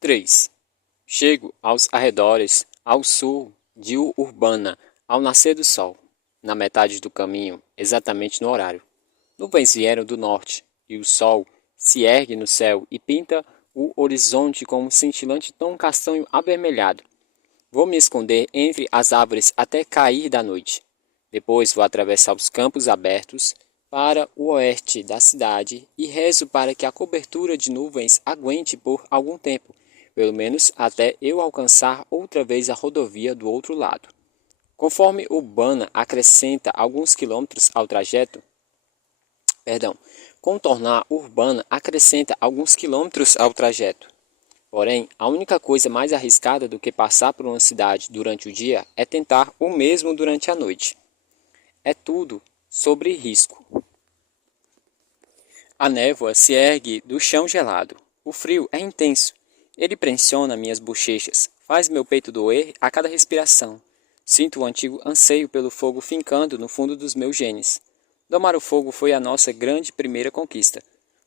3. Chego aos arredores, ao sul de Urbana, ao nascer do sol, na metade do caminho, exatamente no horário. Nuvens vieram do norte, e o sol se ergue no céu e pinta o horizonte com um cintilante tom castanho avermelhado. Vou me esconder entre as árvores até cair da noite. Depois vou atravessar os campos abertos para o oeste da cidade e rezo para que a cobertura de nuvens aguente por algum tempo, pelo menos até eu alcançar outra vez a rodovia do outro lado. Conforme Urbana acrescenta alguns quilômetros ao trajeto, contornar Urbana acrescenta alguns quilômetros ao trajeto. Porém, a única coisa mais arriscada do que passar por uma cidade durante o dia é tentar o mesmo durante a noite. É tudo sobre risco. A névoa se ergue do chão gelado. O frio é intenso. Ele pressiona minhas bochechas, faz meu peito doer a cada respiração. Sinto o antigo anseio pelo fogo fincando no fundo dos meus genes. Domar o fogo foi a nossa grande primeira conquista.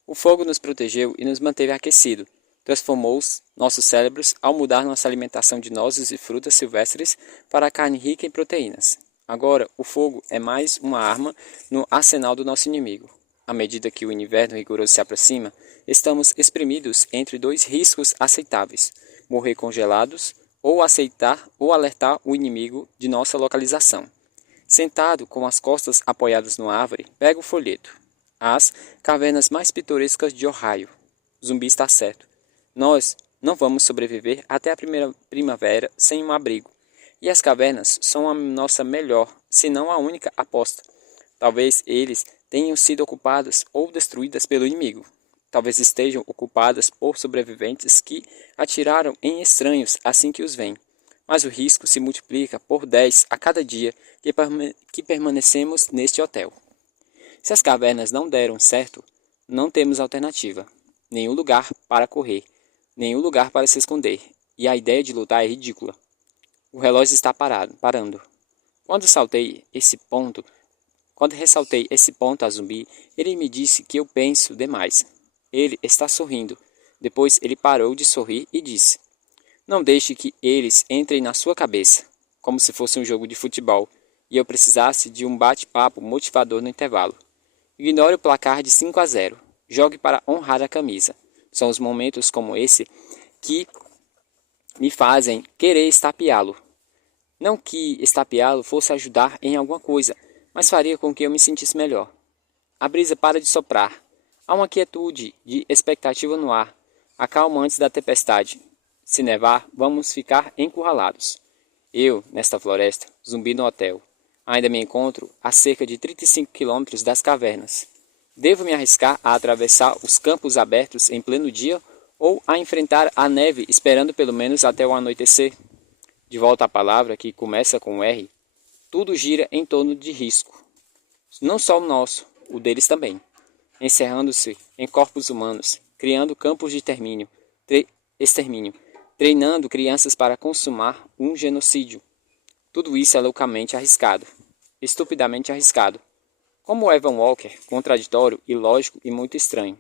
O fogo nos protegeu e nos manteve aquecido. Transformou nossos cérebros ao mudar nossa alimentação de nozes e frutas silvestres para a carne rica em proteínas. Agora, o fogo é mais uma arma no arsenal do nosso inimigo. À medida que o inverno rigoroso se aproxima, estamos espremidos entre dois riscos aceitáveis: morrer congelados ou aceitar ou alertar o inimigo de nossa localização. Sentado com as costas apoiadas numa árvore, pego o folheto. As cavernas mais pitorescas de Ohio. Zumbi está certo. Nós não vamos sobreviver até a primeira primavera sem um abrigo. E as cavernas são a nossa melhor, se não a única aposta. Talvez eles tenham sido ocupadas ou destruídas pelo inimigo. Talvez estejam ocupadas por sobreviventes que atiraram em estranhos assim que os veem. Mas o risco se multiplica por 10 a cada dia que permanecemos neste hotel. Se as cavernas não deram certo, não temos alternativa. Nenhum lugar para correr. Nenhum lugar para se esconder, e a ideia de lutar é ridícula. O relógio está parando. Quando ressaltei esse ponto a Zumbi, ele me disse que eu penso demais. Ele está sorrindo. Depois ele parou de sorrir e disse: Não deixe que eles entrem na sua cabeça, como se fosse um jogo de futebol, e eu precisasse de um bate-papo motivador no intervalo. Ignore o placar de 5-0. Jogue para honrar a camisa. São os momentos como esse que me fazem querer estapeá-lo. Não que estapeá-lo fosse ajudar em alguma coisa, mas faria com que eu me sentisse melhor. A brisa para de soprar. Há uma quietude de expectativa no ar. Acalma antes da tempestade. Se nevar, vamos ficar encurralados. Eu, nesta floresta, zumbi no hotel. Ainda me encontro a cerca de 35 quilômetros das cavernas. Devo me arriscar a atravessar os campos abertos em pleno dia ou a enfrentar a neve esperando pelo menos até o anoitecer? De volta à palavra que começa com R, tudo gira em torno de risco. Não só o nosso, o deles também. Encerrando-se em corpos humanos, criando campos de extermínio, treinando crianças para consumar um genocídio. Tudo isso é loucamente arriscado, estupidamente arriscado. Como Evan Walker, contraditório, ilógico e muito estranho.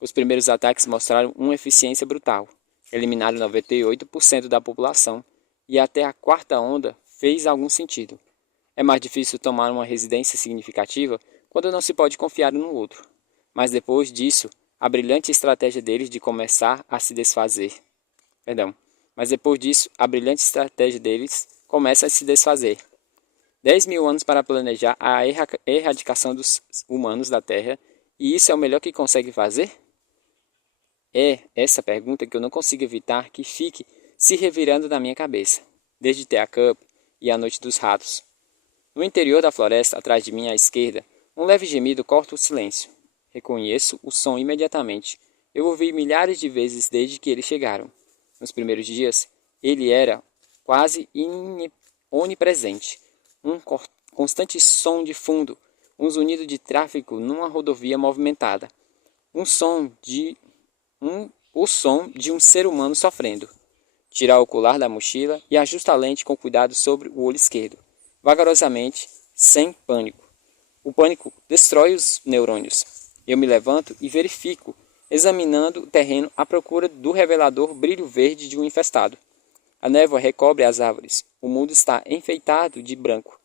Os primeiros ataques mostraram uma eficiência brutal. Eliminaram 98% da população e até a quarta onda fez algum sentido. É mais difícil tomar uma residência significativa quando não se pode confiar um no outro. Mas depois disso, a brilhante estratégia deles de começar a se desfazer. Começa a se desfazer. 10.000 anos para planejar a erradicação dos humanos da Terra, e isso é o melhor que consegue fazer? É essa pergunta que eu não consigo evitar que fique se revirando na minha cabeça, desde Tea Cup e a Noite dos Ratos. No interior da floresta, atrás de mim à esquerda, um leve gemido corta o silêncio. Reconheço o som imediatamente. Eu ouvi milhares de vezes desde que eles chegaram. Nos primeiros dias, ele era quase onipresente. Um constante som de fundo, um zunido de tráfego numa rodovia movimentada. O som de um ser humano sofrendo. Tirar o colar da mochila e ajusta a lente com cuidado sobre o olho esquerdo. Vagarosamente, sem pânico. O pânico destrói os neurônios. Eu me levanto e verifico examinando o terreno à procura do revelador brilho verde de um infestado. A névoa recobre as árvores. O mundo está enfeitado de branco.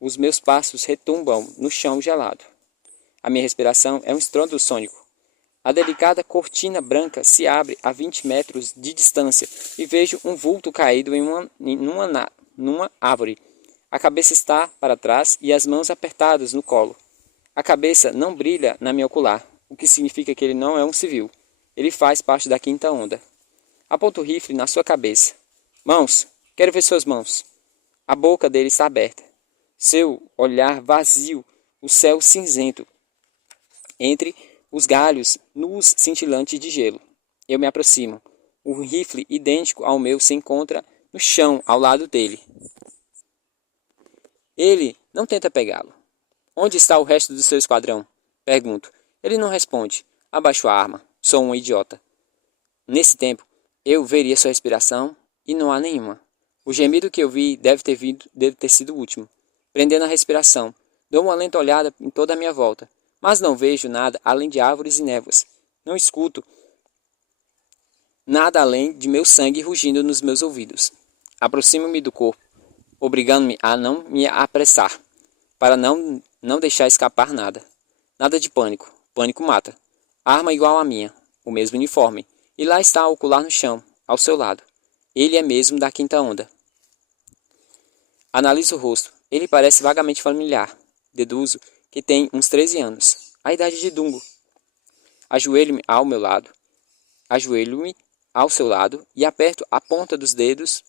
Os meus passos retumbam no chão gelado. A minha respiração é um estrondo sônico. A delicada cortina branca se abre a 20 metros de distância e vejo um vulto caído numa árvore. A cabeça está para trás e as mãos apertadas no colo. A cabeça não brilha na minha ocular, o que significa que ele não é um civil. Ele faz parte da quinta onda. Aponta o rifle na sua cabeça. Mãos, quero ver suas mãos. A boca dele está aberta. Seu olhar vazio, o céu cinzento. Entre os galhos nus cintilantes de gelo. Eu me aproximo. O rifle idêntico ao meu se encontra no chão ao lado dele. Ele não tenta pegá-lo. Onde está o resto do seu esquadrão? Pergunto. Ele não responde. Abaixo a arma. Sou um idiota. Nesse tempo, eu veria sua respiração e não há nenhuma. O gemido que eu vi deve ter sido o último. Prendendo a respiração, dou uma lenta olhada em toda a minha volta, mas não vejo nada além de árvores e névoas. Não escuto nada além de meu sangue rugindo nos meus ouvidos. Aproximo-me do corpo, obrigando-me a não me apressar, para não deixar escapar nada. Nada de pânico. Pânico mata. Arma igual à minha, o mesmo uniforme, e lá está o ocular no chão, ao seu lado. Ele é mesmo da quinta onda. Analiso o rosto. Ele parece vagamente familiar. Deduzo que tem uns 13 anos, a idade de Dungo. Ajoelho-me ao seu lado e aperto a ponta dos dedos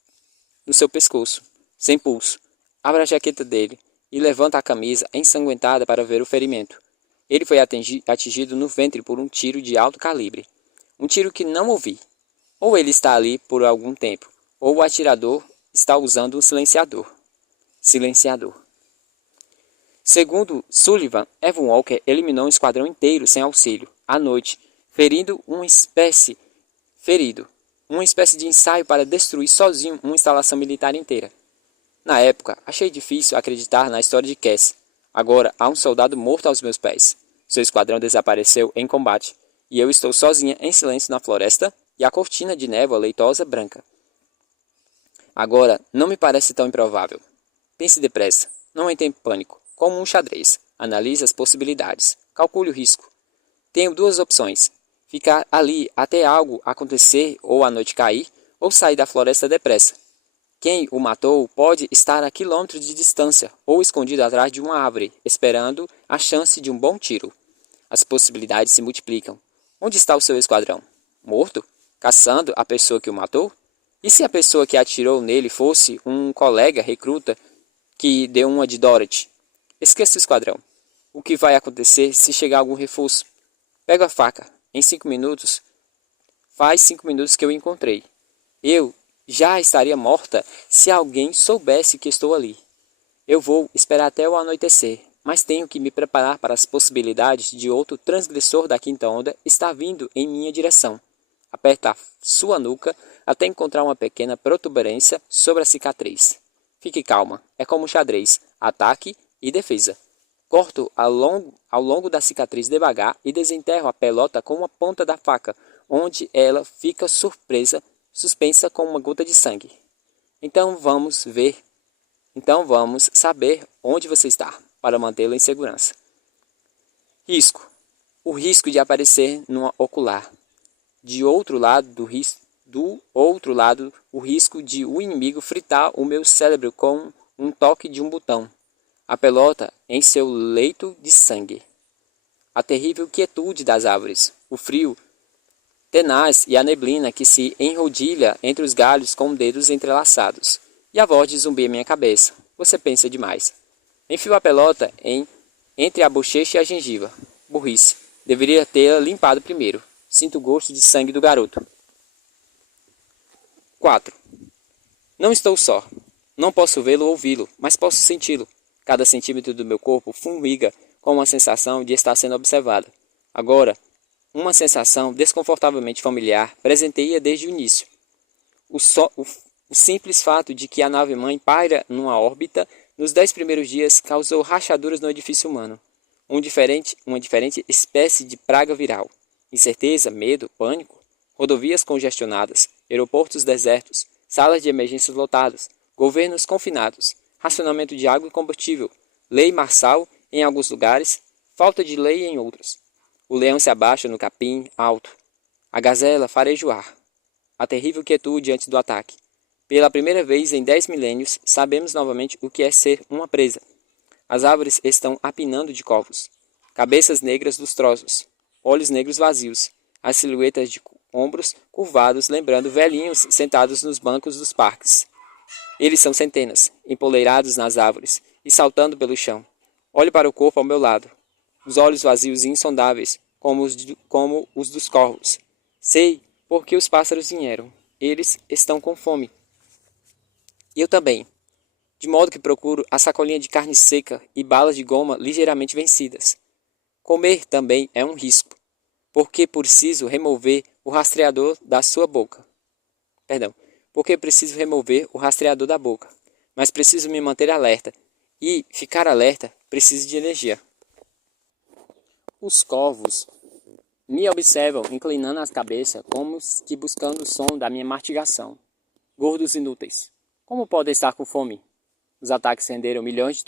no seu pescoço, sem pulso. Abro a jaqueta dele e levanto a camisa ensanguentada para ver o ferimento. Ele foi atingido no ventre por um tiro de alto calibre. Um tiro que não ouvi. Ou ele está ali por algum tempo, ou o atirador está usando um silenciador. Segundo Sullivan, Evan Walker eliminou um esquadrão inteiro sem auxílio, à noite, ferindo uma espécie de ensaio para destruir sozinho uma instalação militar inteira. Na época, achei difícil acreditar na história de Cass. Agora há um soldado morto aos meus pés. Seu esquadrão desapareceu em combate, e eu estou sozinha em silêncio na floresta e a cortina de névoa leitosa branca. Agora, não me parece tão improvável. Pense depressa, não entre em pânico, como um xadrez. Analise as possibilidades, calcule o risco. Tenho duas opções: ficar ali até algo acontecer ou a noite cair, ou sair da floresta depressa. Quem o matou pode estar a quilômetros de distância ou escondido atrás de uma árvore, esperando a chance de um bom tiro. As possibilidades se multiplicam. Onde está o seu esquadrão? Morto? Caçando a pessoa que o matou? E se a pessoa que atirou nele fosse um colega recruta que deu uma de Dorothy? Esqueça o esquadrão. O que vai acontecer se chegar algum reforço? Pego a faca. Em 5 minutos. Faz 5 minutos que eu encontrei. Eu já estaria morta se alguém soubesse que estou ali. Eu vou esperar até o anoitecer, mas tenho que me preparar para as possibilidades de outro transgressor da quinta onda estar vindo em minha direção. Aperta a sua nuca até encontrar uma pequena protuberância sobre a cicatriz. Fique calma, é como xadrez, ataque e defesa. Corto ao longo da cicatriz devagar e desenterro a pelota com uma ponta da faca, onde ela fica suspensa com uma gota de sangue. Então vamos saber onde você está, para mantê-lo em segurança. Risco. O risco de aparecer numa ocular. Do outro lado, o risco de o inimigo fritar o meu cérebro com um toque de um botão. A pelota em seu leito de sangue. A terrível quietude das árvores. O frio tenaz e a neblina que se enrodilha entre os galhos com dedos entrelaçados. E a voz de zumbi em minha cabeça. Você pensa demais. Enfio a pelota entre a bochecha e a gengiva. Burrice. Deveria tê-la limpado primeiro. Sinto o gosto de sangue do garoto. 4. Não estou só. Não posso vê-lo ou ouvi-lo, mas posso senti-lo. Cada centímetro do meu corpo formiga com uma sensação de estar sendo observada. Agora, uma sensação desconfortavelmente familiar presenteia desde o início. O simples fato de que a nave-mãe paira numa órbita nos 10 primeiros dias causou rachaduras no edifício humano. Uma diferente espécie de praga viral. Incerteza, medo, pânico, rodovias congestionadas, aeroportos desertos, salas de emergências lotadas, governos confinados, racionamento de água e combustível, lei marçal em alguns lugares, falta de lei em outros. O leão se abaixa no capim alto, a gazela fareja o ar. A terrível quietude antes do ataque. Pela primeira vez em 10 milênios, sabemos novamente o que é ser uma presa. As árvores estão apinando de covos. Cabeças negras lustrosos, olhos negros vazios, as silhuetas de ombros curvados lembrando velhinhos sentados nos bancos dos parques. Eles são centenas, empoleirados nas árvores e saltando pelo chão. Olho para o corpo ao meu lado. Os olhos vazios e insondáveis, como os dos corvos. Sei por que os pássaros vieram. Eles estão com fome. E eu também. De modo que procuro a sacolinha de carne seca e balas de goma ligeiramente vencidas. Comer também é um risco, porque preciso remover o rastreador da sua boca. Porque preciso remover o rastreador da boca. Mas preciso me manter alerta. E ficar alerta preciso de energia. Os corvos me observam inclinando as cabeças como que buscando o som da minha mastigação. Gordos inúteis. Como podem estar com fome? Os ataques renderam milhões de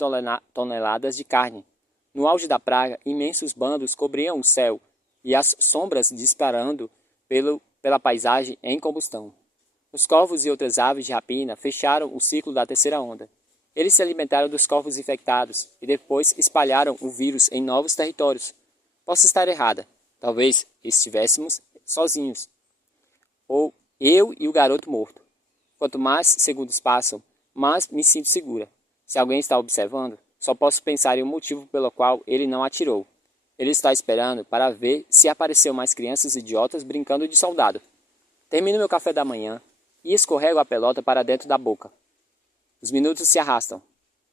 toneladas de carne. No auge da praga, imensos bandos cobriam o céu e as sombras disparando pela paisagem em combustão. Os corvos e outras aves de rapina fecharam o ciclo da terceira onda. Eles se alimentaram dos corvos infectados e depois espalharam o vírus em novos territórios. Posso estar errada. Talvez estivéssemos sozinhos. Ou eu e o garoto morto. Quanto mais segundos passam, mais me sinto segura. Se alguém está observando, só posso pensar em um motivo pelo qual ele não atirou. Ele está esperando para ver se apareceu mais crianças idiotas brincando de soldado. Termino meu café da manhã e escorrego a pelota para dentro da boca. Os minutos se arrastam.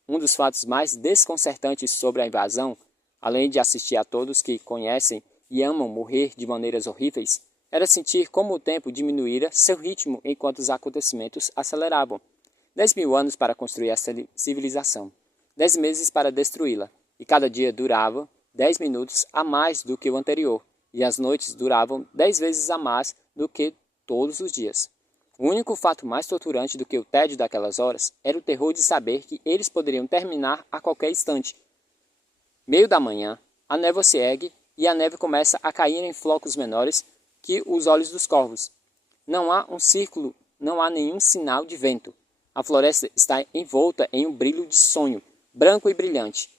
Um dos fatos mais desconcertantes sobre a invasão, além de assistir a todos que conhecem e amam morrer de maneiras horríveis, era sentir como o tempo diminuíra seu ritmo enquanto os acontecimentos aceleravam. 10.000 anos para construir essa civilização, 10 meses para destruí-la, e cada dia durava 10 minutos a mais do que o anterior, e as noites duravam 10 vezes a mais do que todos os dias. O único fato mais torturante do que o tédio daquelas horas era o terror de saber que eles poderiam terminar a qualquer instante. Meio da manhã, a névoa se ergue e a neve começa a cair em flocos menores que os olhos dos corvos. Não há um círculo, não há nenhum sinal de vento. A floresta está envolta em um brilho de sonho, branco e brilhante.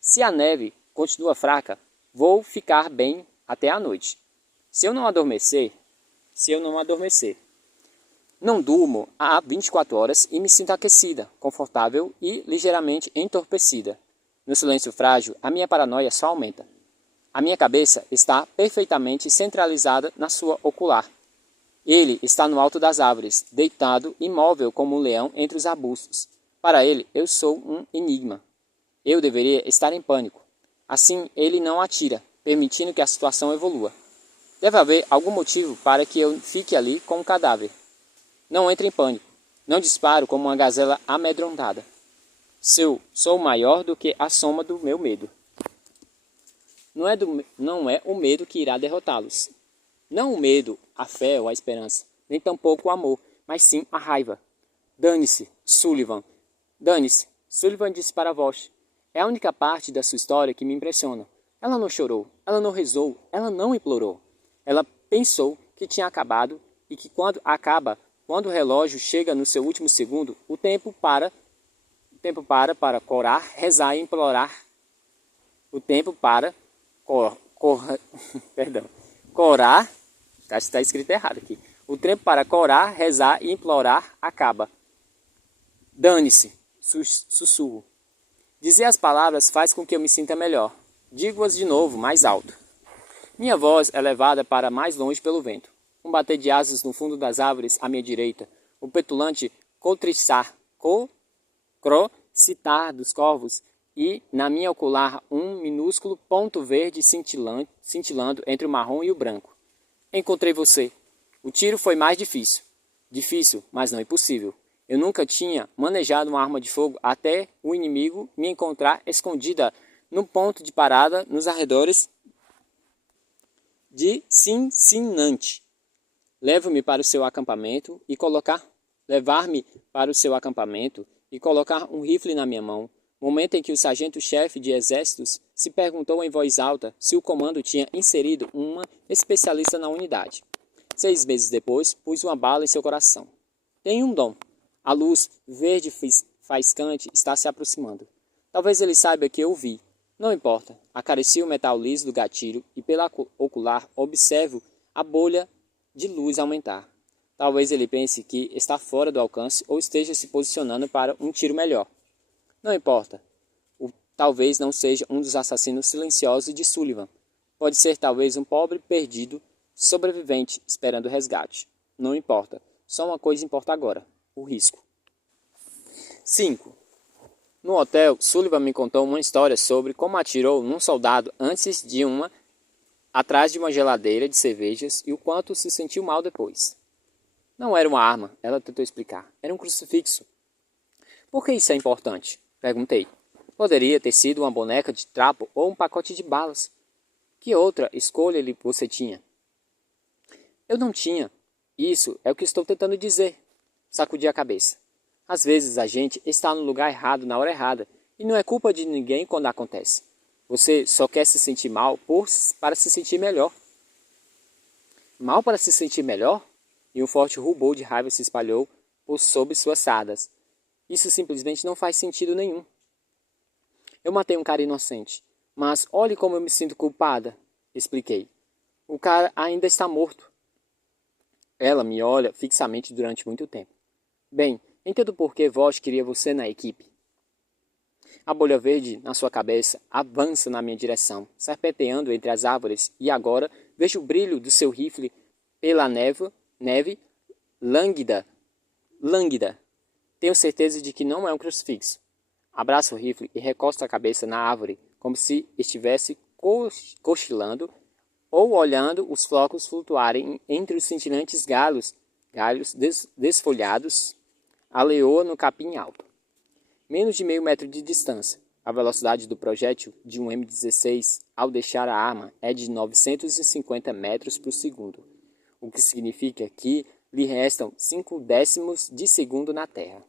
Se a neve continua fraca, vou ficar bem até a noite. Se eu não adormecer, não durmo há 24 horas e me sinto aquecida, confortável e ligeiramente entorpecida. No silêncio frágil, a minha paranoia só aumenta. A minha cabeça está perfeitamente centralizada na sua ocular. Ele está no alto das árvores, deitado, imóvel como um leão entre os arbustos. Para ele, eu sou um enigma. Eu deveria estar em pânico. Assim, ele não atira, permitindo que a situação evolua. Deve haver algum motivo para que eu fique ali com um cadáver. Não entre em pânico. Não disparo como uma gazela amedrontada. Sou maior do que a soma do meu medo. Não é o medo que irá derrotá-los. Não o medo, a fé ou a esperança, nem tampouco o amor, mas sim a raiva. Dane-se, Sullivan. Dane-se, Sullivan disse para Vosh. É a única parte da sua história que me impressiona. Ela não chorou, ela não rezou, ela não implorou. Ela pensou que tinha acabado e que quando o relógio chega no seu último segundo, o tempo para corar, rezar e implorar. O tempo para corar, acho que está escrito errado aqui. O tempo para corar, rezar e implorar acaba. Dane-se, sussurro. Dizer as palavras faz com que eu me sinta melhor. Digo-as de novo, mais alto. Minha voz é levada para mais longe pelo vento. Um bater de asas no fundo das árvores à minha direita. O petulante crocitar dos corvos e, na minha ocular, um minúsculo ponto verde cintilando entre o marrom e o branco. Encontrei você. O tiro foi mais difícil. Difícil, mas não impossível. Eu nunca tinha manejado uma arma de fogo até o inimigo me encontrar escondida num ponto de parada nos arredores de Cincinnati. Levar-me para o seu acampamento e colocar um rifle na minha mão, momento em que o sargento-chefe de exércitos se perguntou em voz alta se o comando tinha inserido uma especialista na unidade. 6 meses depois, pus uma bala em seu coração. Tem um dom. A luz verde faiscante está se aproximando. Talvez ele saiba que eu vi. Não importa. Acaricio o metal liso do gatilho e pela ocular observo a bolha de luz aumentar. Talvez ele pense que está fora do alcance ou esteja se posicionando para um tiro melhor. Não importa. Talvez não seja um dos assassinos silenciosos de Sullivan. Pode ser talvez um pobre perdido, sobrevivente, esperando resgate. Não importa. Só uma coisa importa agora. O risco. 5. No hotel, Sullivan me contou uma história sobre como atirou num soldado atrás de uma geladeira de cervejas e o quanto se sentiu mal depois. Não era uma arma, ela tentou explicar. Era um crucifixo. Por que isso é importante? Perguntei. Poderia ter sido uma boneca de trapo ou um pacote de balas. Que outra escolha você tinha? Eu não tinha. Isso é o que estou tentando dizer. Sacudi a cabeça. Às vezes a gente está no lugar errado na hora errada e não é culpa de ninguém quando acontece. Você só quer se sentir mal para se sentir melhor. Mal para se sentir melhor? E um forte rubor de raiva se espalhou por sob suas sardas. Isso simplesmente não faz sentido nenhum. Eu matei um cara inocente, mas olhe como eu me sinto culpada, expliquei. O cara ainda está morto. Ela me olha fixamente durante muito tempo. Bem, entendo por que Vosch queria você na equipe. A bolha verde na sua cabeça avança na minha direção, serpenteando entre as árvores, e agora vejo o brilho do seu rifle pela neve lânguida. Tenho certeza de que não é um crucifixo. Abraço o rifle e recosto a cabeça na árvore, como se estivesse cochilando ou olhando os flocos flutuarem entre os cintilantes galhos desfolhados, a leoa no capim alto. Menos de meio metro de distância. A velocidade do projétil de um M16 ao deixar a arma é de 950 metros por segundo, o que significa que lhe restam 5 décimos de segundo na Terra.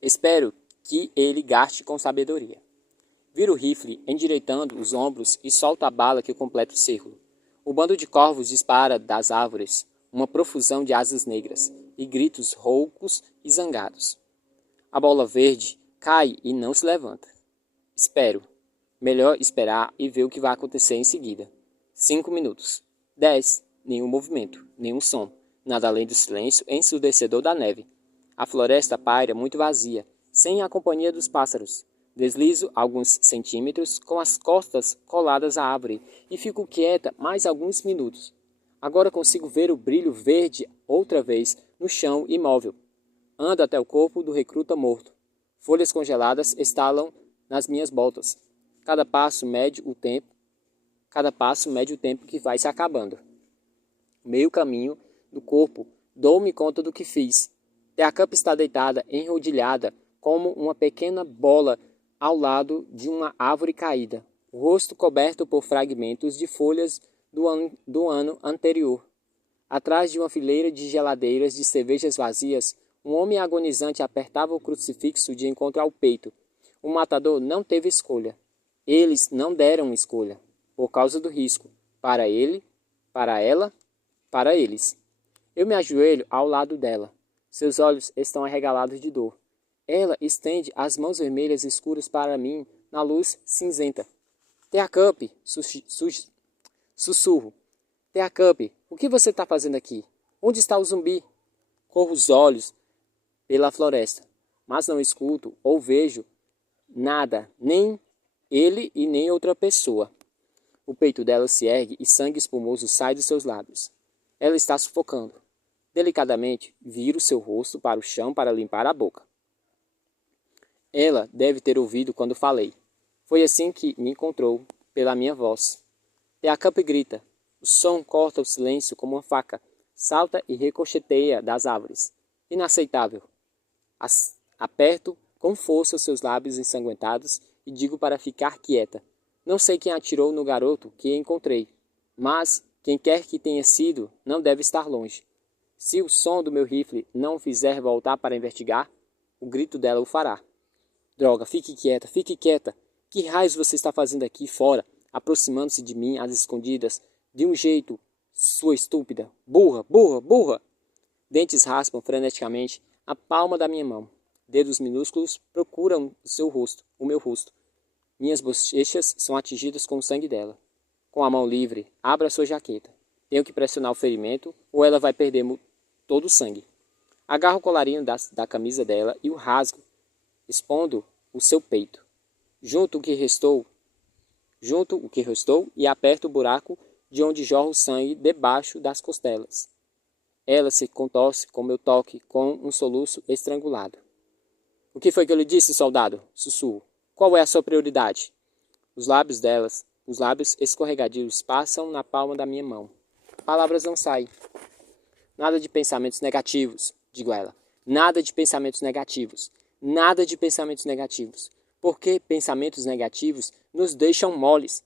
Espero que ele gaste com sabedoria. Vira o rifle endireitando os ombros e solta a bala que completa o círculo. O bando de corvos dispara das árvores, uma profusão de asas negras e gritos roucos e zangados. A bola verde cai e não se levanta. Espero. Melhor esperar e ver o que vai acontecer em seguida. 5 minutos. 10. Nenhum movimento, nenhum som. Nada além do silêncio ensurdecedor da neve. A floresta paira muito vazia, sem a companhia dos pássaros. Deslizo alguns centímetros com as costas coladas à árvore e fico quieta mais alguns minutos. Agora consigo ver o brilho verde outra vez no chão imóvel. Ando até o corpo do recruta morto. Folhas congeladas estalam nas minhas botas. Cada passo mede o tempo que vai se acabando. Meio caminho do corpo, dou-me conta do que fiz. A capa está deitada, enrodilhada, como uma pequena bola ao lado de uma árvore caída, o rosto coberto por fragmentos de folhas do ano anterior. Atrás de uma fileira de geladeiras de cervejas vazias, um homem agonizante apertava o crucifixo de encontro ao peito. O matador não teve escolha. Eles não deram escolha, por causa do risco. Para ele, para ela, para eles. Eu me ajoelho ao lado dela. Seus olhos estão arregalados de dor. Ela estende as mãos vermelhas escuras para mim na luz cinzenta. Teacup, sussurro. Teacup, o que você está fazendo aqui? Onde está o zumbi? Corro os olhos pela floresta, mas não escuto ou vejo nada, nem ele e nem outra pessoa. O peito dela se ergue e sangue espumoso sai dos seus lábios. Ela está sufocando. Delicadamente, viro seu rosto para o chão para limpar a boca. Ela deve ter ouvido quando falei. Foi assim que me encontrou, pela minha voz. Teacup grita. O som corta o silêncio como uma faca. Salta e ricocheteia das árvores. Inaceitável. Aperto com força os seus lábios ensanguentados e digo para ficar quieta. Não sei quem atirou no garoto que encontrei, mas quem quer que tenha sido não deve estar longe. Se o som do meu rifle não o fizer voltar para investigar, o grito dela o fará. Droga, fique quieta, fique quieta. Que raios você está fazendo aqui fora, aproximando-se de mim às escondidas, de um jeito, sua estúpida, burra, burra, burra. Dentes raspam freneticamente a palma da minha mão. Dedos minúsculos procuram o meu rosto. Minhas bochechas são atingidas com o sangue dela. Com a mão livre, abra sua jaqueta. Tenho que pressionar o ferimento ou ela vai perder todo o sangue. Agarro o colarinho da camisa dela e o rasgo, expondo o seu peito. Junto o que restou e aperto o buraco de onde jorra o sangue debaixo das costelas. Ela se contorce com meu toque com um soluço estrangulado. O que foi que eu lhe disse, soldado? Sussurro. Qual é a sua prioridade? Os lábios escorregadios passam na palma da minha mão. Palavras não saem. Nada de pensamentos negativos, digo a ela. Nada de pensamentos negativos. Nada de pensamentos negativos. Porque pensamentos negativos nos deixam moles.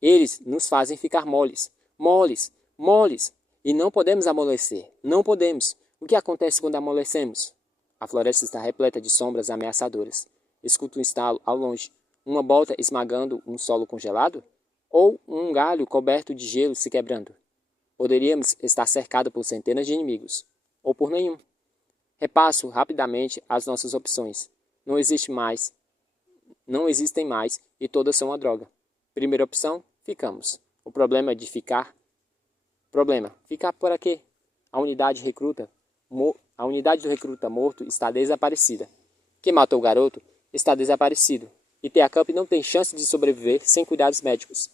Eles nos fazem ficar moles. Moles, moles. E não podemos amolecer. Não podemos. O que acontece quando amolecemos? A floresta está repleta de sombras ameaçadoras. Escuto um estalo ao longe. Uma bota esmagando um solo congelado? Ou um galho coberto de gelo se quebrando? Poderíamos estar cercados por centenas de inimigos. Ou por nenhum. Repasso rapidamente as nossas opções. Não existem mais e todas são uma droga. Primeira opção, ficamos. O problema é de ficar. Ficar por quê? A unidade do recruta morto está desaparecida. Quem matou o garoto está desaparecido. E Tea Cup não tem chance de sobreviver sem cuidados médicos.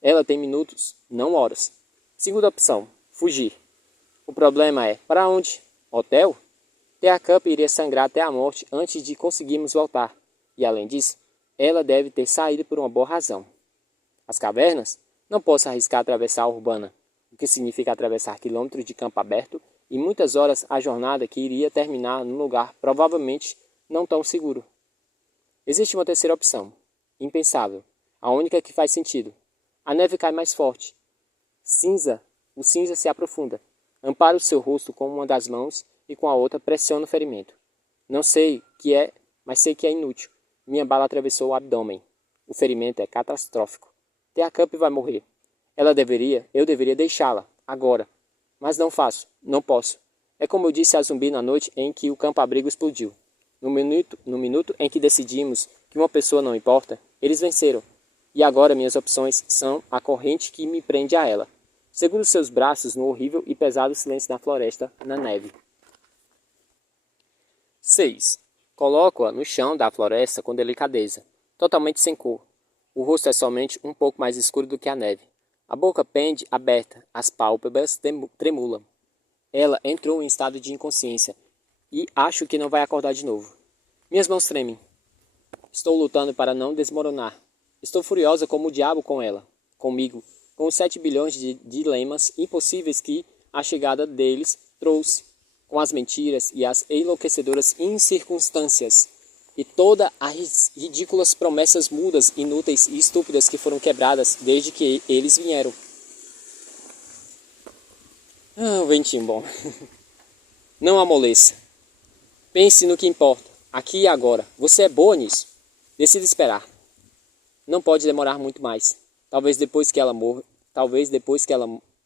Ela tem minutos, não horas. Segunda opção, fugir. O problema é, para onde? Hotel? Tea Cup iria sangrar até a morte antes de conseguirmos voltar. E além disso, ela deve ter saído por uma boa razão. As cavernas? Não posso arriscar atravessar a urbana, o que significa atravessar quilômetros de campo aberto e muitas horas a jornada que iria terminar num lugar provavelmente não tão seguro. Existe uma terceira opção, impensável, a única que faz sentido. A neve cai mais forte. O cinza se aprofunda. Ampara o seu rosto com uma das mãos e com a outra pressiona o ferimento. Não sei o que é, mas sei que é inútil. Minha bala atravessou o abdômen. O ferimento é catastrófico. Tea Cup vai morrer. Eu deveria deixá-la, agora. Mas não faço, não posso. É como eu disse a Zumbi na noite em que o campo-abrigo explodiu. No minuto em que decidimos que uma pessoa não importa, eles venceram. E agora minhas opções são a corrente que me prende a ela. Seguro seus braços no horrível e pesado silêncio da floresta, na neve. 6. Coloco-a no chão da floresta com delicadeza, totalmente sem cor. O rosto é somente um pouco mais escuro do que a neve. A boca pende aberta, as pálpebras tremulam. Ela entrou em estado de inconsciência e acho que não vai acordar de novo. Minhas mãos tremem. Estou lutando para não desmoronar. Estou furiosa como o diabo com ela, comigo, com os 7 bilhões de dilemas impossíveis que a chegada deles trouxe, com as mentiras e as enlouquecedoras incircunstâncias, e todas as ridículas promessas mudas, inúteis e estúpidas que foram quebradas desde que eles vieram. Um ventinho bom. Não amoleça. Pense no que importa, aqui e agora. Você é boa nisso. Decida esperar. Não pode demorar muito mais. Talvez depois que ela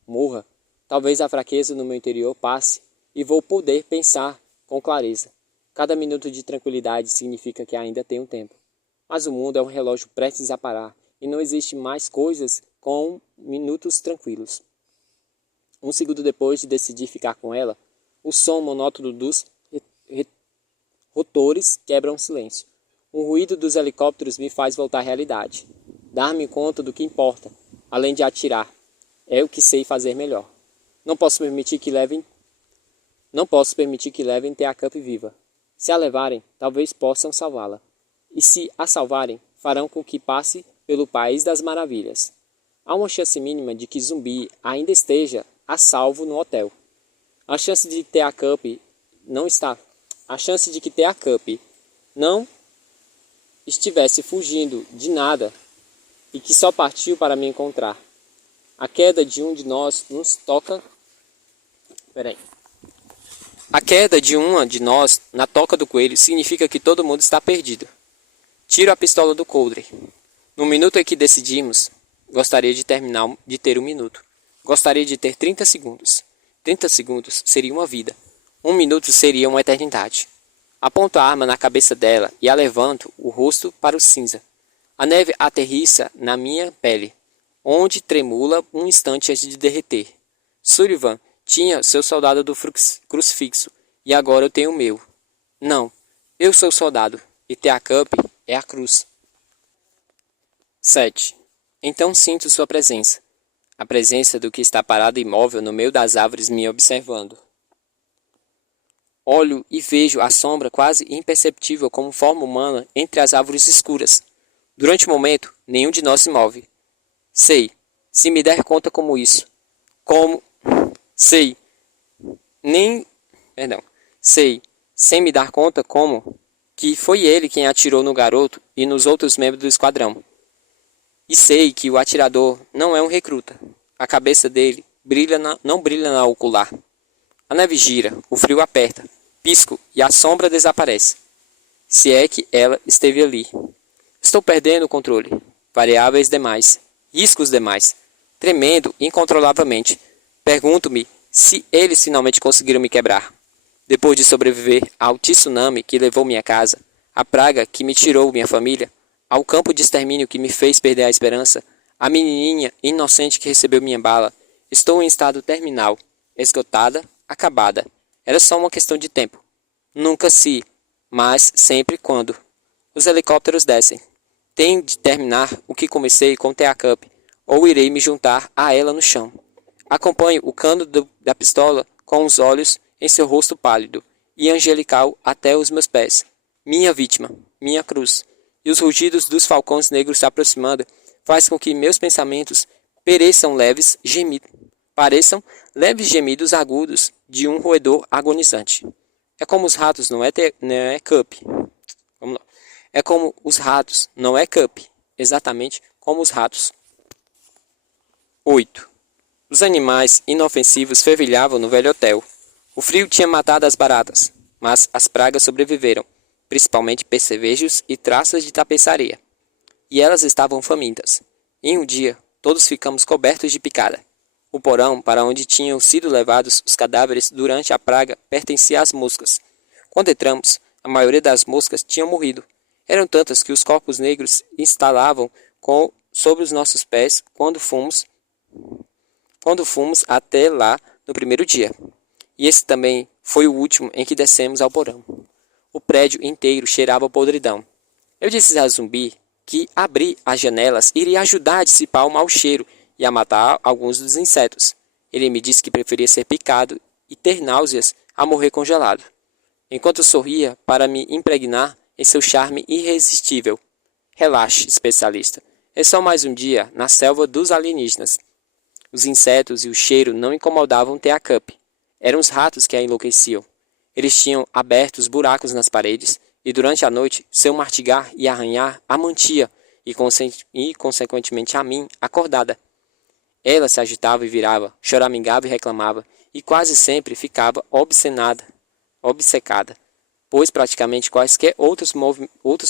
morra, talvez a fraqueza no meu interior passe e vou poder pensar com clareza. Cada minuto de tranquilidade significa que ainda tenho tempo. Mas o mundo é um relógio prestes a parar e não existe mais coisas com minutos tranquilos. Um segundo depois de decidir ficar com ela, o som monótono dos rotores quebra um silêncio. O ruído dos helicópteros me faz voltar à realidade. Dar-me conta do que importa, além de atirar. É o que sei fazer melhor. Não posso permitir que levem Tea Cup viva. Se a levarem, talvez possam salvá-la. E se a salvarem, farão com que passe pelo País das Maravilhas. Há uma chance mínima de que Zumbi ainda esteja a salvo no hotel. A chance de que Tea Cup não estivesse fugindo de nada e que só partiu para me encontrar. A queda de um de nós nos toca... Peraí. A queda de uma de nós na toca do coelho significa que todo mundo está perdido. Tiro a pistola do coldre. No minuto em que decidimos, gostaria de ter um minuto. Gostaria de ter 30 segundos. 30 segundos seria uma vida. Um minuto seria uma eternidade. Aponto a arma na cabeça dela e a levanto o rosto para o cinza. A neve aterrissa na minha pele, onde tremula um instante antes de derreter. Sullivan tinha seu soldado do crucifixo, e agora eu tenho o meu. Não, eu sou o soldado, e Teacup é a cruz. 7. Então sinto sua presença. A presença do que está parado imóvel no meio das árvores me observando. Olho e vejo a sombra quase imperceptível como forma humana entre as árvores escuras. Durante um momento, nenhum de nós se move. Sei, se me der conta como isso. Sei, sem me dar conta como que foi ele quem atirou no garoto e nos outros membros do esquadrão. E sei que o atirador não é um recruta. A cabeça dele não brilha na ocular. A neve gira, o frio aperta, pisco e a sombra desaparece. Se é que ela esteve ali. Estou perdendo o controle. Variáveis demais. Riscos demais. Tremendo incontrolavelmente. Pergunto-me se eles finalmente conseguiram me quebrar. Depois de sobreviver ao tsunami que levou minha casa, à praga que me tirou minha família, ao campo de extermínio que me fez perder a esperança, a menininha inocente que recebeu minha bala, estou em estado terminal, esgotada, acabada. Era só uma questão de tempo. Nunca se, mas sempre quando. Os helicópteros descem. Tenho de terminar o que comecei com Teacup, ou irei me juntar a ela no chão. Acompanho o cano da pistola com os olhos em seu rosto pálido e angelical até os meus pés. Minha vítima, minha cruz. E os rugidos dos falcões negros se aproximando faz com que meus pensamentos pareçam leves gemidos agudos de um roedor agonizante. É como os ratos, não é Cup. Vamos lá. É como os ratos, não é Cup. Exatamente como os ratos. 8. Os animais inofensivos fervilhavam no velho hotel. O frio tinha matado as baratas, mas as pragas sobreviveram, principalmente percevejos e traças de tapeçaria. E elas estavam famintas. Em um dia, todos ficamos cobertos de picada. O porão para onde tinham sido levados os cadáveres durante a praga pertencia às moscas. Quando entramos, a maioria das moscas tinham morrido. Eram tantas que os corpos negros instalavam sobre os nossos pés quando fomos até lá no primeiro dia. E esse também foi o último em que descemos ao porão. O prédio inteiro cheirava a podridão. Eu disse a Zumbi que abrir as janelas iria ajudar a dissipar o mau cheiro e a matar alguns dos insetos. Ele me disse que preferia ser picado e ter náuseas a morrer congelado. Enquanto sorria para me impregnar em seu charme irresistível. Relaxe, especialista. É só mais um dia na selva dos alienígenas. Os insetos e o cheiro não incomodavam Teacup. Eram os ratos que a enlouqueciam. Eles tinham abertos buracos nas paredes e durante a noite seu martigar e arranhar a mantia e consequentemente a mim, acordada. Ela se agitava e virava, choramingava e reclamava, e quase sempre ficava obcecada, pois praticamente quaisquer outros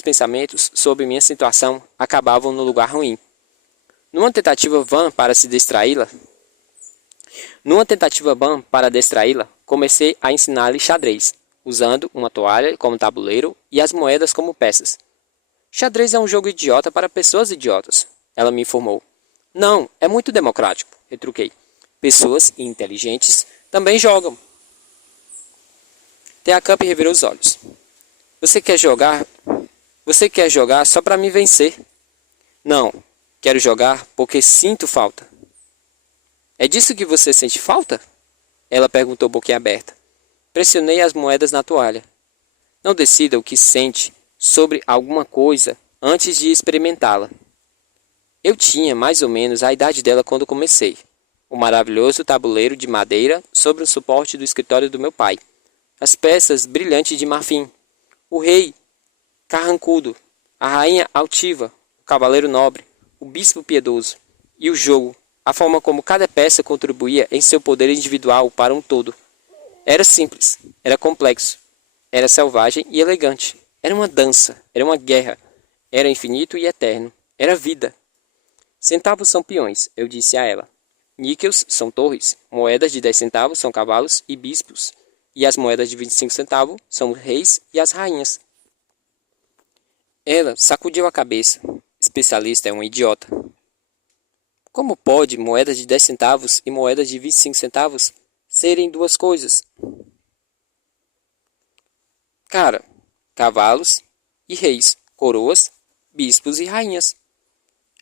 pensamentos sobre minha situação acabavam no lugar ruim. Numa tentativa vã para distraí-la, comecei a ensinar-lhe xadrez, usando uma toalha como tabuleiro e as moedas como peças. Xadrez é um jogo idiota para pessoas idiotas, ela me informou. Não, é muito democrático, retruquei. Pessoas inteligentes também jogam. Teacup revirou os olhos. Você quer jogar só para me vencer? Não, quero jogar porque sinto falta. É disso que você sente falta? Ela perguntou boquiaberta. Pressionei as moedas na toalha. Não decida o que sente sobre alguma coisa antes de experimentá-la. Eu tinha mais ou menos a idade dela quando comecei. O maravilhoso tabuleiro de madeira sobre o suporte do escritório do meu pai. As peças brilhantes de marfim. O rei carrancudo. A rainha altiva. O cavaleiro nobre. o bispo piedoso e o jogo, a forma como cada peça contribuía em seu poder individual para um todo. Era simples, era complexo, era selvagem e elegante. Era uma dança, era uma guerra, era infinito e eterno, era vida. Centavos são peões, eu disse a ela. Níqueis são torres, moedas de 10 centavos são cavalos e bispos, e as moedas de 25 centavos são os reis e as rainhas. Ela sacudiu a cabeça. Especialista é um idiota. Como pode moedas de 10 centavos e moedas de 25 centavos serem duas coisas? Cara, cavalos e reis, coroas, bispos e rainhas.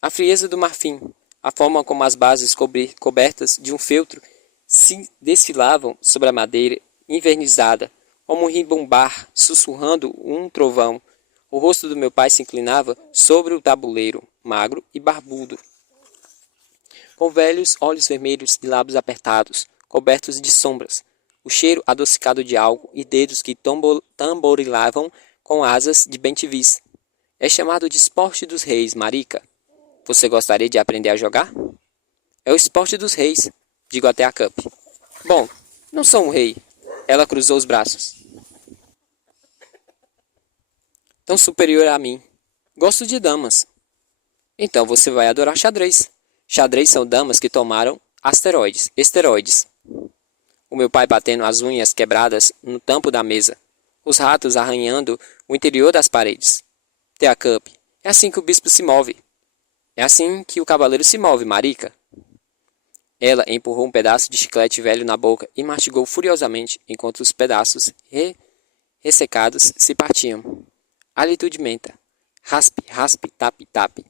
A frieza do marfim, a forma como as bases cobertas de um feltro se desfilavam sobre a madeira invernizada, como um ribombar sussurrando um trovão. O rosto do meu pai se inclinava sobre o tabuleiro, magro e barbudo, com velhos olhos vermelhos e lábios apertados, cobertos de sombras, o cheiro adocicado de álcool e dedos que tamborilavam com asas de bentivis. É chamado de esporte dos reis, marica. Você gostaria de aprender a jogar? É o esporte dos reis, digo até a Cup. Bom, não sou um rei. Ela cruzou os braços. Tão superior a mim. Gosto de damas. Então você vai adorar xadrez. Xadrez são damas que tomaram esteroides. O meu pai batendo as unhas quebradas no tampo da mesa. Os ratos arranhando o interior das paredes. Tea Cup. É assim que o bispo se move. É assim que o cavaleiro se move, marica. Ela empurrou um pedaço de chiclete velho na boca e mastigou furiosamente enquanto os pedaços ressecados se partiam. Hálito de menta. Raspe, raspe, tape, tape.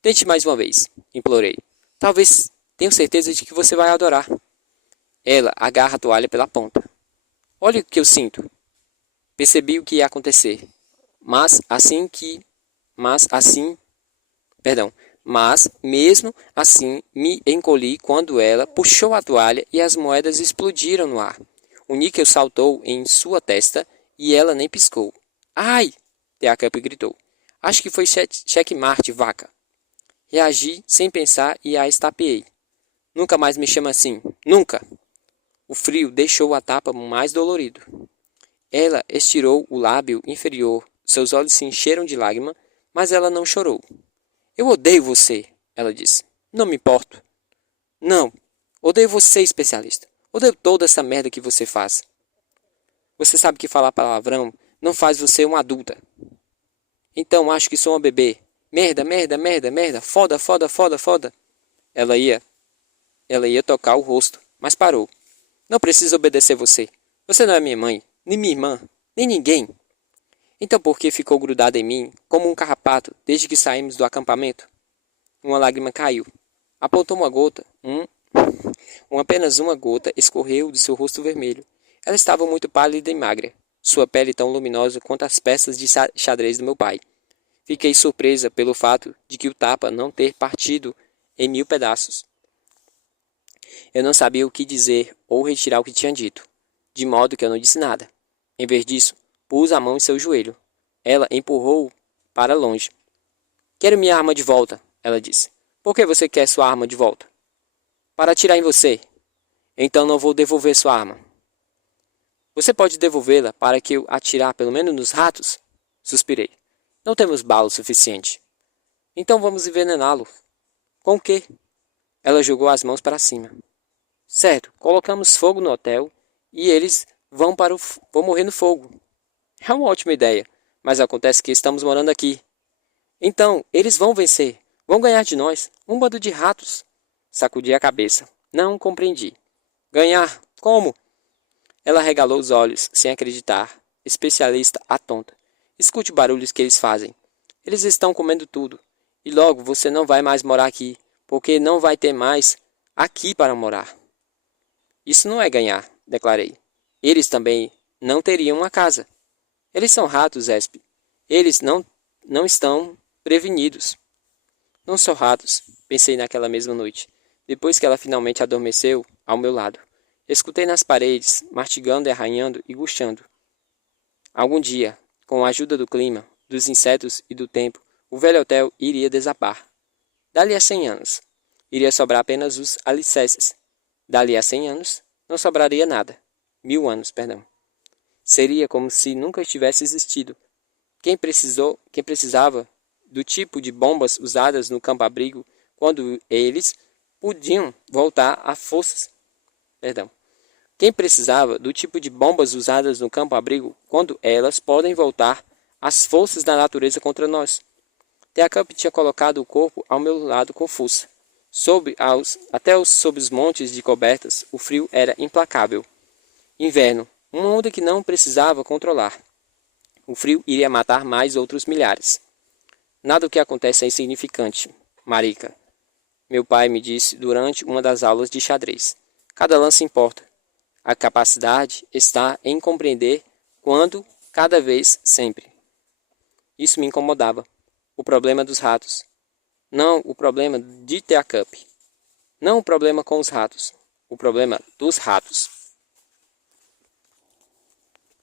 Tente mais uma vez, implorei. Talvez tenha certeza de que você vai adorar. Ela agarra a toalha pela ponta. Olha o que eu sinto. Percebi o que ia acontecer. Mas mesmo assim me encolhi quando ela puxou a toalha e as moedas explodiram no ar. O níquel saltou em sua testa e ela nem piscou. Ai! Tea Cup gritou. Acho que foi checkmate, vaca. Reagi sem pensar e a estapeei. Nunca mais me chama assim. Nunca! O frio deixou a tapa mais dolorido. Ela estirou o lábio inferior. Seus olhos se encheram de lágrima, mas ela não chorou. Eu odeio você, ela disse. Não me importo. Não, odeio você, especialista. Odeio toda essa merda que você faz. Você sabe que falar palavrão não faz você uma adulta. Então acho que sou uma bebê. Merda, merda, merda, merda. Foda, foda, foda, foda. Ela ia tocar o rosto, mas parou. Não preciso obedecer você. Você não é minha mãe, nem minha irmã, nem ninguém. Então por que ficou grudada em mim, como um carrapato, desde que saímos do acampamento? Uma lágrima caiu. Apontou uma gota. Apenas uma gota escorreu de seu rosto vermelho. Ela estava muito pálida e magra. Sua pele tão luminosa quanto as peças de xadrez do meu pai. Fiquei surpresa pelo fato de que o tapa não ter partido em 1000 pedaços. Eu não sabia o que dizer ou retirar o que tinha dito, de modo que eu não disse nada. Em vez disso, pus a mão em seu joelho. Ela empurrou-o para longe. Quero minha arma de volta, ela disse. Por que você quer sua arma de volta? Para atirar em você. Então não vou devolver sua arma. Você pode devolvê-la para que eu atirar pelo menos nos ratos? Suspirei. Não temos bala o suficiente. Então vamos envenená-lo. Com o quê? Ela jogou as mãos para cima. Certo, colocamos fogo no hotel e eles vão morrer no fogo. É uma ótima ideia, mas acontece que estamos morando aqui. Então, eles vão vencer. Vão ganhar de nós. Um bando de ratos. Sacudi a cabeça. Não compreendi. Ganhar? Como? Ela regalou os olhos, sem acreditar. Especialista atonta. Escute os barulhos que eles fazem. Eles estão comendo tudo. E logo você não vai mais morar aqui, porque não vai ter mais aqui para morar. Isso não é ganhar, declarei. Eles também não teriam uma casa. Eles são ratos, Esp. Eles não estão prevenidos. Não são ratos, pensei naquela mesma noite, depois que ela finalmente adormeceu ao meu lado. Escutei nas paredes, mastigando e arranhando e guxando. Algum dia, com a ajuda do clima, dos insetos e do tempo, o velho hotel iria desabar. Dali a 100 anos, iria sobrar apenas os alicerces. Dali a 100 anos, não sobraria nada. 1000 anos, perdão. Seria como se nunca tivesse existido. Quem precisava do tipo de bombas usadas no campo-abrigo quando eles podiam voltar a forças. Perdão. Quem precisava do tipo de bombas usadas no campo-abrigo quando elas podem voltar às forças da natureza contra nós? Teacup tinha colocado o corpo ao meu lado com força. Sob os montes de cobertas, o frio era implacável. Inverno, uma onda que não precisava controlar. O frio iria matar mais outros milhares. Nada do que acontece é insignificante, Marika. Meu pai me disse durante uma das aulas de xadrez. Cada lance importa. A capacidade está em compreender quando, cada vez, sempre. Isso me incomodava. O problema dos ratos. Não o problema de Teacup. Não o problema com os ratos. O problema dos ratos.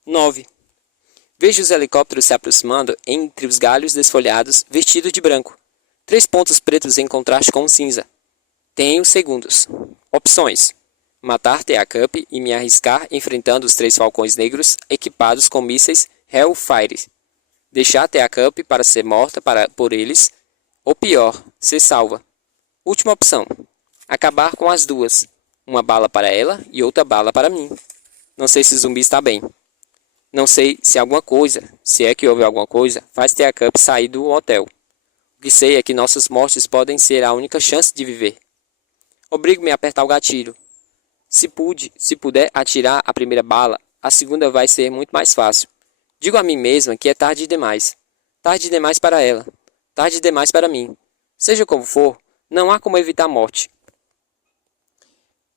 9. Vejo os helicópteros se aproximando entre os galhos desfolhados, vestidos de branco. 3 pontos pretos em contraste com o cinza. Tenho segundos. Opções. Matar Teacup e me arriscar enfrentando os 3 falcões negros equipados com mísseis Hellfire. Deixar Teacup para ser morta por eles. Ou pior, ser salva. Última opção. Acabar com as duas. Uma bala para ela e outra bala para mim. Não sei se Zumbi está bem. Não sei se alguma coisa, se é que houve alguma coisa, faz Teacup sair do hotel. O que sei é que nossas mortes podem ser a única chance de viver. Obrigo-me a apertar o gatilho. Se puder atirar a primeira bala, a segunda vai ser muito mais fácil. Digo a mim mesma que é tarde demais. Tarde demais para ela. Tarde demais para mim. Seja como for, não há como evitar a morte.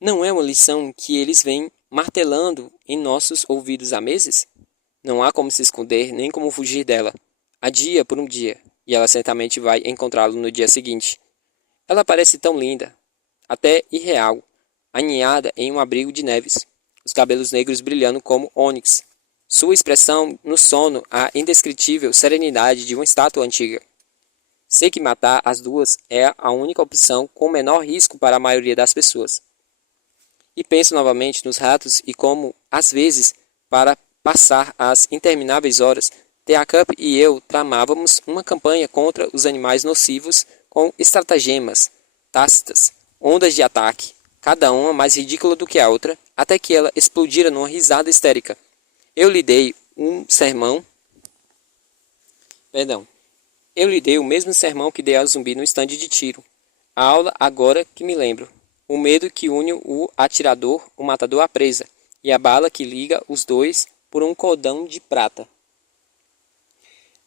Não é uma lição que eles vêm martelando em nossos ouvidos há meses? Não há como se esconder nem como fugir dela. Adia por um dia, e ela certamente vai encontrá-lo no dia seguinte. Ela parece tão linda, até irreal, aninhada em um abrigo de neves, os cabelos negros brilhando como ônix. Sua expressão no sono a indescritível serenidade de uma estátua antiga. Sei que matar as duas é a única opção com menor risco para a maioria das pessoas. E penso novamente nos ratos e como, às vezes, para passar as intermináveis horas, Teacup e eu tramávamos uma campanha contra os animais nocivos com estratagemas tácitas, ondas de ataque, cada uma mais ridícula do que a outra, até que ela explodira numa risada histérica. Eu lhe dei o mesmo sermão que dei ao Zumbi no estande de tiro. A aula agora que me lembro. O medo que une o atirador, o matador à presa, e a bala que liga os dois por um cordão de prata.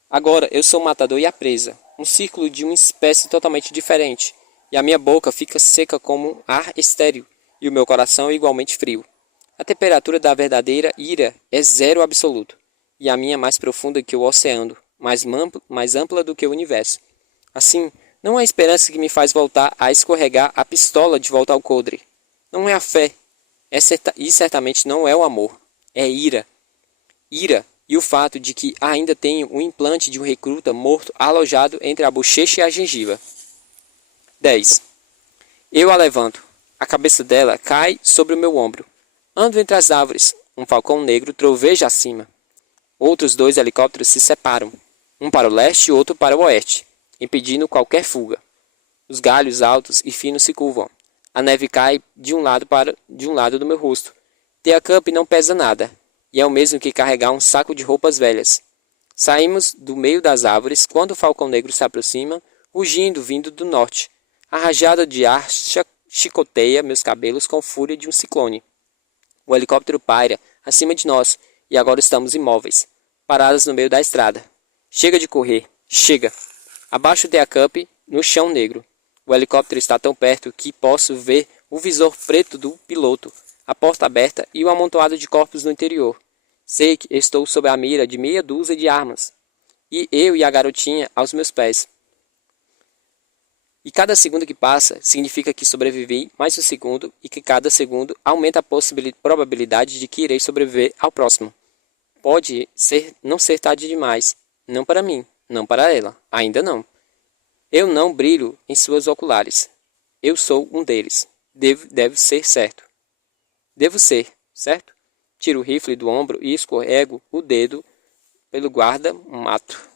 Agora eu sou o matador e a presa, um círculo de uma espécie totalmente diferente, e a minha boca fica seca como ar estéril, e o meu coração é igualmente frio. A temperatura da verdadeira ira é zero absoluto, e a minha mais profunda que o oceano, mais ampla do que o universo. Assim, não há esperança que me faz voltar a escorregar a pistola de volta ao coldre. Não é a fé, e certamente não é o amor, é ira. Ira e o fato de que ainda tenho um implante de um recruta morto alojado entre a bochecha e a gengiva. 10. Eu a levanto. A cabeça dela cai sobre o meu ombro. Ando entre as árvores. Um falcão negro troveja acima. Outros 2 helicópteros se separam. Um para o leste e outro para o oeste, impedindo qualquer fuga. Os galhos altos e finos se curvam. A neve cai de um lado do meu rosto. Teacup não pesa nada, e é o mesmo que carregar um saco de roupas velhas. Saímos do meio das árvores quando o falcão negro se aproxima, rugindo vindo do norte. A rajada de ar chicoteia meus cabelos com fúria de um ciclone. O helicóptero paira acima de nós, e agora estamos imóveis, paradas no meio da estrada. Chega de correr, chega! Abaixo Teacup, no chão negro. O helicóptero está tão perto que posso ver o visor preto do piloto, a porta aberta e o amontoado de corpos no interior. Sei que estou sob a mira de meia dúzia de armas, e eu e a garotinha aos meus pés. E cada segundo que passa significa que sobrevivi mais um segundo e que cada segundo aumenta a probabilidade de que irei sobreviver ao próximo. Pode não ser tarde demais. Não para mim, não para ela. Ainda não. Eu não brilho em suas oculares. Eu sou um deles. Deve ser certo. Devo ser, certo? Tiro o rifle do ombro e escorrego o dedo pelo guarda-mato.